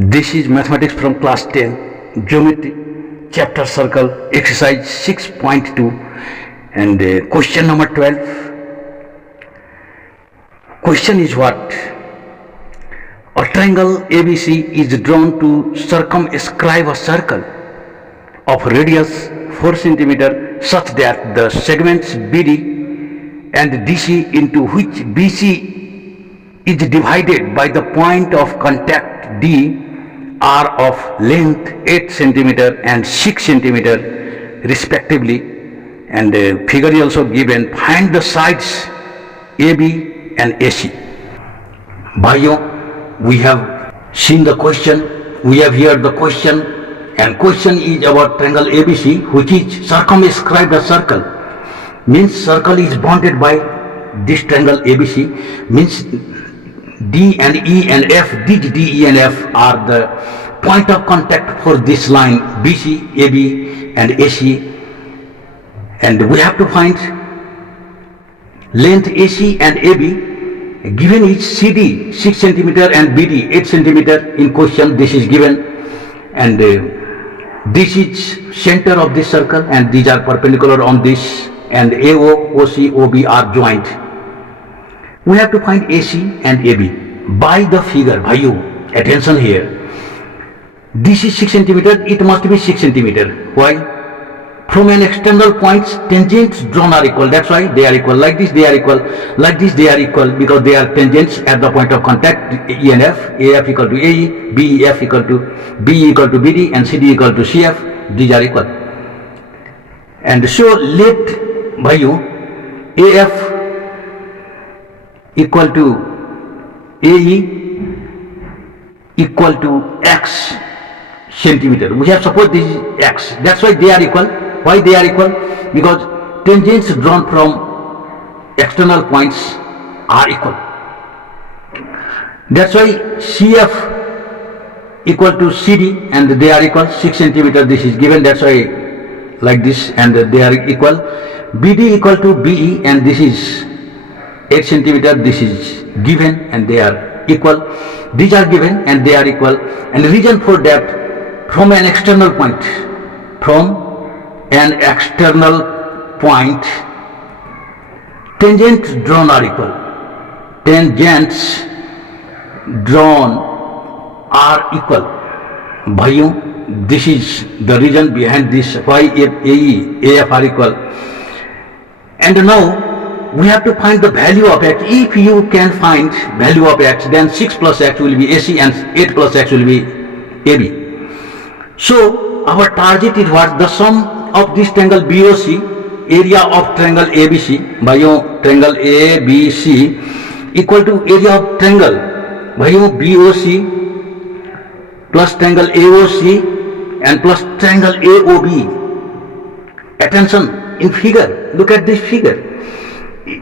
This is mathematics from class 10, geometry, chapter circle, exercise 6.2 and question number 12. Question is what? A triangle ABC is drawn to circumscribe a circle of radius 4 cm such that the segments BD and DC into which BC is divided by the point of contact D are of length 8 cm and 6 cm respectively, and figure is also given. Find the sides AB and AC. Bhaiyo, we have seen the question, we have heard the question, and question is about triangle ABC which is circumscribed a circle. Means circle is bounded by this triangle ABC, means D and E and F, these D, E and F are the point of contact for this line BC, AB and AC, and we have to find length AC and AB. Given is CD 6 cm and BD 8 cm in question, this is given, and this is center of this circle and these are perpendicular on this, and AO, OC, OB are joined. We have to find AC and AB by the figure. Bhaiyo, attention here. This is 6 cm, it must be 6 cm. Why? From an external points, tangents drawn are equal. That's why they are equal. Like this, they are equal. Like this, they are equal because they are tangents at the point of contact. E and F, AF equal to AE, BEF equal to BE equal to BD, and CD equal to CF. These are equal. And so let Bhaiyo AF equal to AE equal to X centimeter. We have supposed this is X. That's why they are equal. Why they are equal? Because tangents drawn from external points are equal. That's why CF equal to CD and they are equal. 6 centimeter this is given. That's why like this, and they are equal. BD equal to BE and this is 8 centimeter. This is given and they are equal. These are given and they are equal. And the reason for that, from an external point, tangents drawn are equal. Tangents drawn are equal. Bhaiyo, this is the reason behind this, why AE, AF are equal. And now we have to find the value of X. If you can find value of X, then 6 plus X will be AC and 8 plus X will be AB. So our target is what? The sum of this triangle BOC, area of triangle ABC, Bhaiyo triangle ABC equal to area of triangle Bhaiyo BOC plus triangle AOC and plus triangle AOB. Attention in figure, look at this figure.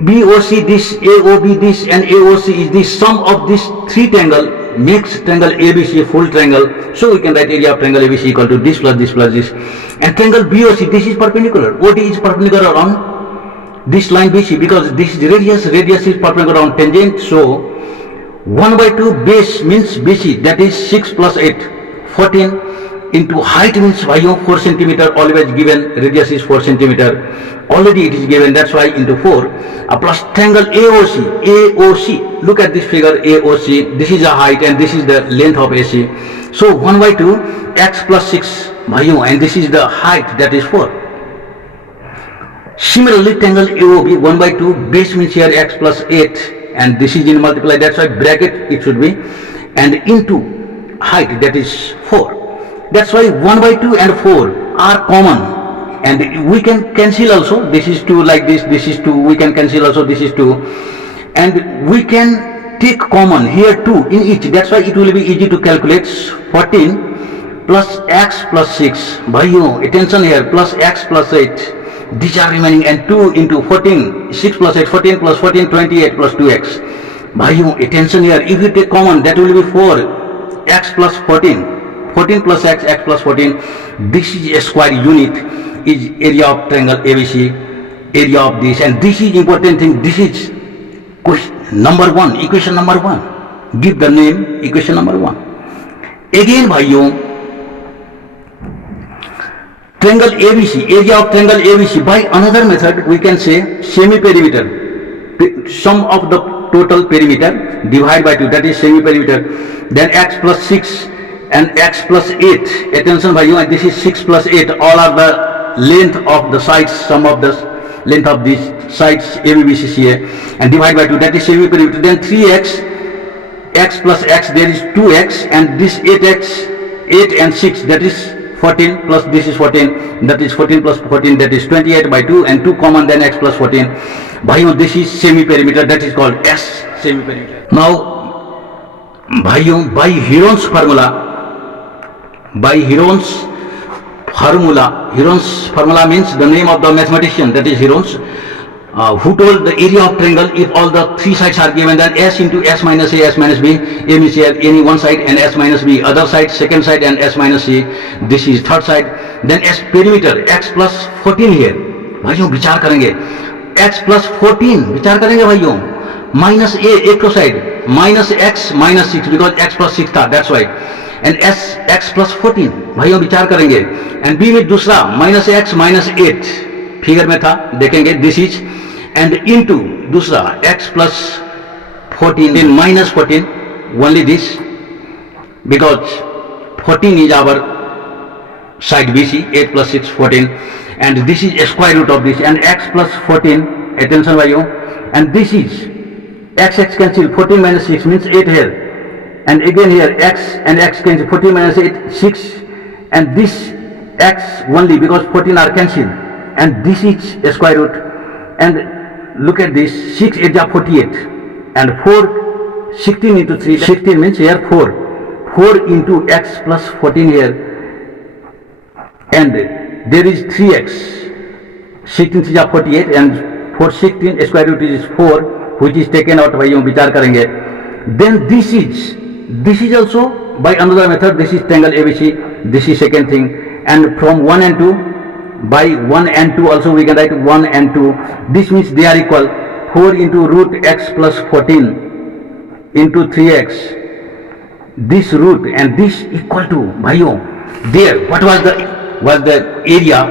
BOC this, AOB this and AOC is the sum of this three triangle makes triangle ABC a full triangle. So we can write area of triangle ABC equal to this plus this plus this. And triangle BOC, this is perpendicular. OD is perpendicular on this line BC because this is radius is perpendicular on tangent. So 1 by 2 base means BC, that is 6 plus 8, 14 into height means Bhaiyo 4 centimeter, always given, radius is 4 centimeter. Already it is given, that's why into 4 plus triangle AOC, look at this figure AOC, this is a height and this is the length of AC. So 1 by 2 X plus 6 Bhaiyo, and this is the height, that is 4. Similarly triangle AOB 1 by 2 base means here X plus 8 and this is in multiply, that's why bracket it should be, and into height, that is 4. That's why 1 by 2 and 4 are common. And we can cancel also, this is 2 like this is 2, we can cancel also, this is 2, and we can take common here 2 in each, that's why it will be easy to calculate. 14 plus X plus 6, Bhaiyo, attention here, plus X plus 8, these are remaining, and 2 into 14, 6 plus 8, 14 plus 14, 28 plus 2X. Bhaiyo, attention here, if you take common, that will be 4, X plus 14, 14 plus X, X plus 14, this is a square unit, is area of triangle ABC, area of this, and this is important thing, this is question number 1, equation number 1. Give the name equation number 1. Again भाइयों, triangle ABC, area of triangle ABC, by another method we can say semi-perimeter, sum of the total perimeter divided by 2, that is semi-perimeter. Then x plus 6 and x plus 8, attention भाइयों, and this is 6 plus 8, all are the length of the sides, sum of the length of these sides ABCCA, and divide by 2, that is semi-perimeter. Then 3x, x plus x, there is 2x, and this 8x, 8 and 6, that is 14, plus this is 14, that is 14 plus 14, that is 28 by 2, and 2 common, then x plus 14. भाइयों, this is semi-perimeter, that is called S semi-perimeter. Now भाइयों, by Heron's formula means the name of the mathematician, that is Heron's, who told the area of triangle if all the three sides are given, then S into S minus A, S minus B, A means here any one side, and S minus B other side, second side, and S minus C, this is third side. Then S perimeter, x plus 14 here. भाइयों विचार करेंगे, x plus 14 विचार करेंगे भाइयों, minus A एक तो side, minus x minus 6 because x plus 6 था, that's why, and S x plus 14 भाइयों विचार करेंगे, and B में दूसरा minus x minus 8 फिगर में था, देखेंगे, this is, and into दूसरा x plus 14, then minus 14, only this, because 14 is our side BC, 8 plus 6, 14, and this is a square root of this, and x plus 14, attention भाइयों, and this is x cancel, 14 minus 6 means 8 here, and again here x and x cancel, 14 minus 8, 6, and this x only because 14 are cancelled, and this is a square root, and look at this, 6 8 are 48, and 4, 16 into 3, 16 means here 4 into x plus 14 here, and there is 3x, 16 3 are 48, and 4 16, square root is 4, which is taken out, भाइयों विचार करेंगे. Then this is also by another method, this is triangle ABC, this is second thing, and from 1 and 2, by 1 and 2 also we can write 1 and 2, this means they are equal, 4 into root x plus 14 into 3x, this root and this equal to, भाइयों, there what was the area,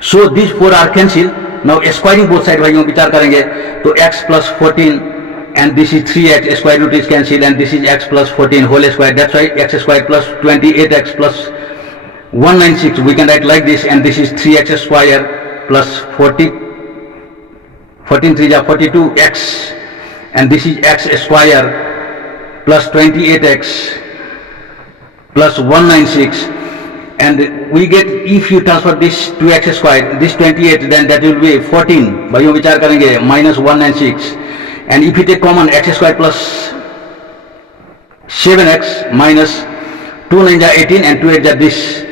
so these 4 are cancelled. Now squaring both sides भाइयों विचार करेंगे, तो x plus 14 and this is 3x, square root is cancelled, and this is x plus 14 whole square, that's why x square plus 28x plus 196, we can write like this, and this is 3x square plus 14 3 are 42x, and this is x square plus 28x plus 196, and we get, if you transfer this to x square, this 28, then that will be 14, भाइयों विचार करेंगे, minus 196, and if you take common x square plus 7x minus 2 9 are 18 and 2 8 are this,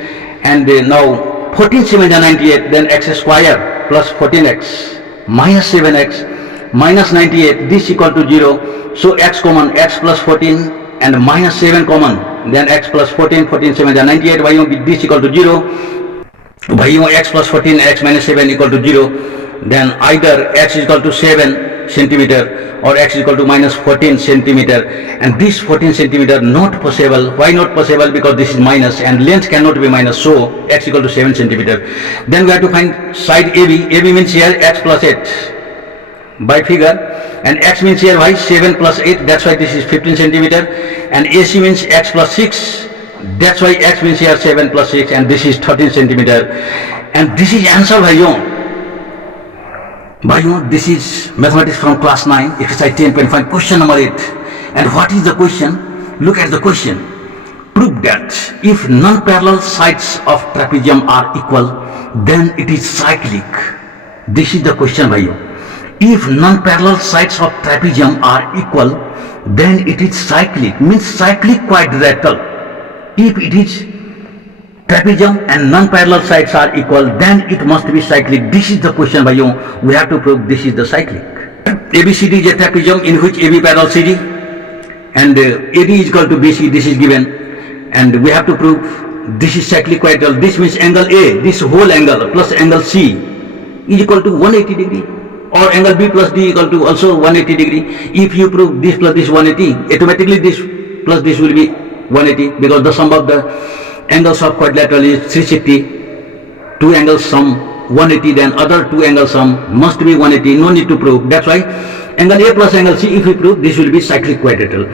and now 14 7 are 98, then x square plus 14x minus 7x minus 98, this equal to 0, so x common, x plus 14 and minus 7 common, then x plus 14, 14 7 are 98, भाइयों this equal to 0, भाइयों x plus 14 x minus 7 equal to 0, then either x is equal to 7 centimeter or x is equal to minus 14 centimeter, and this 14 centimeter not possible. Why not possible? Because this is minus and length cannot be minus, so x equal to 7 centimeter. Then we have to find side AB. AB means here x plus 8 by figure, and x means here y 7 plus 8, that's why this is 15 centimeter, and AC means x plus 6, that's why x means here 7 plus 6, and this is 13 centimeter, and this is answer भाइयों, this is mathematics from class 9, exercise 10.5, question number 8. And what is the question? Look at the question. Prove that if non-parallel sides of trapezium are equal, then it is cyclic. This is the question भाइयों. If non-parallel sides of trapezium are equal, then it is cyclic, means cyclic quadrilateral. If it is trapezium and non-parallel sides are equal, then it must be cyclic. This is the question भाइयों, we have to prove this is the cyclic. ABCD is a trapezium in which AB parallel CD, and AD is equal to BC, this is given, and we have to prove this is cyclic quadrilateral. This means angle A, this whole angle plus angle C is equal to 180 degree, or angle B plus D equal to also 180 degree. If you prove this plus this 180, automatically this plus this will be 180 because the sum of the angles of quadrilateral is 360. Two angles sum 180, then other two angles sum must be 180. No need to prove. That's why angle A plus angle C, if we prove, this will be cyclic quadrilateral.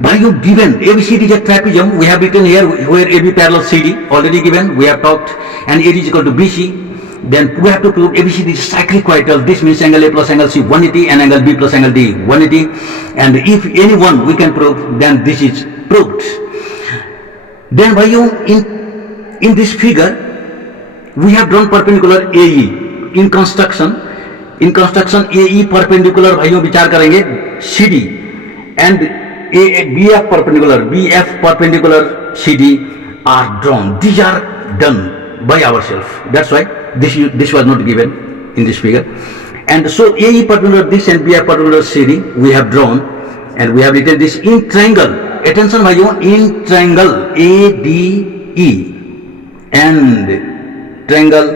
By you given ABCD is a trapezium, we have written here where AB parallel CD, already given, we have talked, and AD is equal to BC. Then we have to prove ABCD is cyclic quadrilateral. This means angle A plus angle C 180 and angle B plus angle D 180. And if any one we can prove, then this is proved. Then by you in this figure, we have drawn perpendicular AE in construction. In construction AE perpendicular भाइयों विचार करेंगे CD and BF perpendicular CD are drawn. These are done by ourselves. That's why this was not given in this figure. And so AE perpendicular this and BF perpendicular CD we have drawn, and we have written this in triangle. Attention भाइयों, in triangle ADE and triangle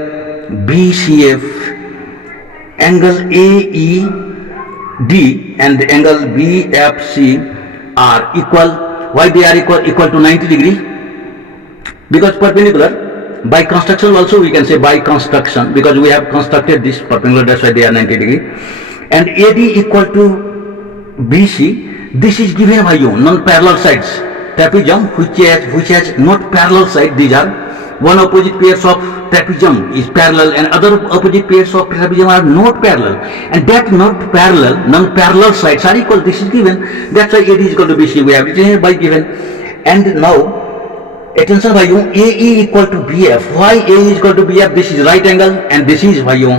BCF, angle AED and angle BFC are equal. Why they are equal? Equal to 90 degree. Because perpendicular, by construction also we can say by construction, because we have constructed this perpendicular, that's why they are 90 degree. And AD equal to BC, this is given by you, non-parallel sides. Trapezium which has not parallel side, these are one opposite pairs of trapezium is parallel and other opposite pairs of trapezium are not parallel, and that not parallel, non-parallel sides are equal. This is given. That's why AD is equal to BC. We have written here by given. And now attention by you, AE equal to BF. Why AE is equal to BF? This is right angle and this is by you.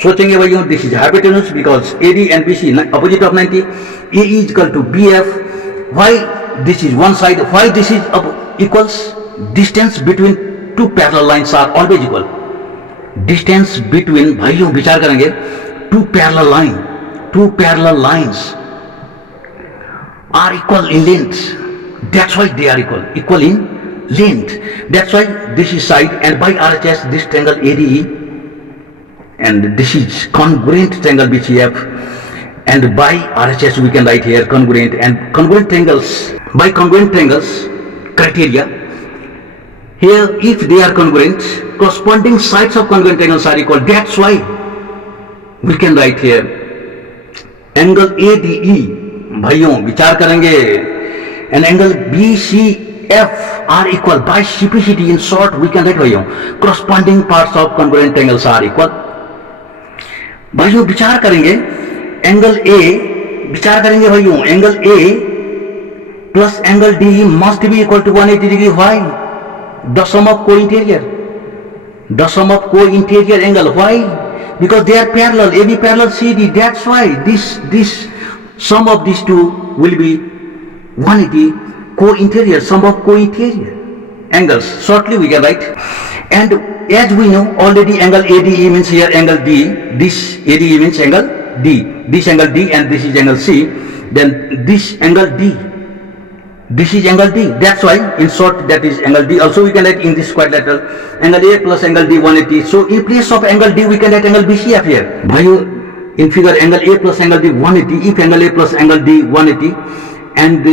सोचेंगे भाई this is hypotenuse because AD and BC opposite of 90. AE is equal to BF. Why this is one side? Why this is equals? Distance between two parallel lines are always equal. Distance between भाइयों विचार करेंगे two parallel lines are equal in length. That's why they are equal in length. That's why this is side, and by RHS this triangle ADE and this is congruent triangle BCF, and by RHS we can write here congruent, and congruent triangles, by congruent triangles criteria. Here, if they are congruent, corresponding sides of congruent triangles are equal. That's why we can write here angle ADE, भाइयों विचार करेंगे, and angle BCF are equal. By simplicity, in short, we can write भाइयों corresponding parts of congruent triangles are equal. भाइयों विचार करेंगे angle A, विचार करेंगे भाइयों angle A plus angle D must be equal to 180 degree. Why? The sum of co-interior angle. Why? Because they are parallel, AB parallel CD. That's why this sum of these two will be 180. Co-interior, sum of co-interior angles. Shortly we can write. And as we know already, angle ADE means here angle D. This ADE means angle D. This angle D and this is angle C. Then this angle D. This is angle D. That's why in short that is angle D. Also we can write in this quadrilateral angle A plus angle D 180. So in place of angle D we can write angle BCF here. Bhayo, in figure angle A plus angle D 180. If angle A plus angle D 180, and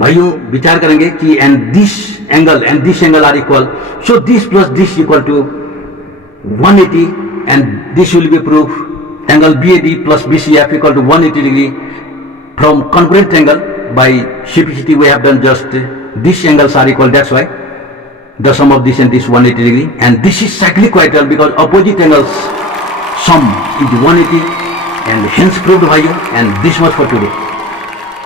bhayo विचार करेंगे कि and this angle are equal. So this plus this equal to 180, and this will be proof angle BAD plus BCF equal to 180 degree from congruent triangle. By simplicity we have done just these angles are equal. That's why the sum of this and this 180 degree, and this is cyclic quadrilateral because opposite angles sum is 180, and hence proved भाइयों. And this much for today.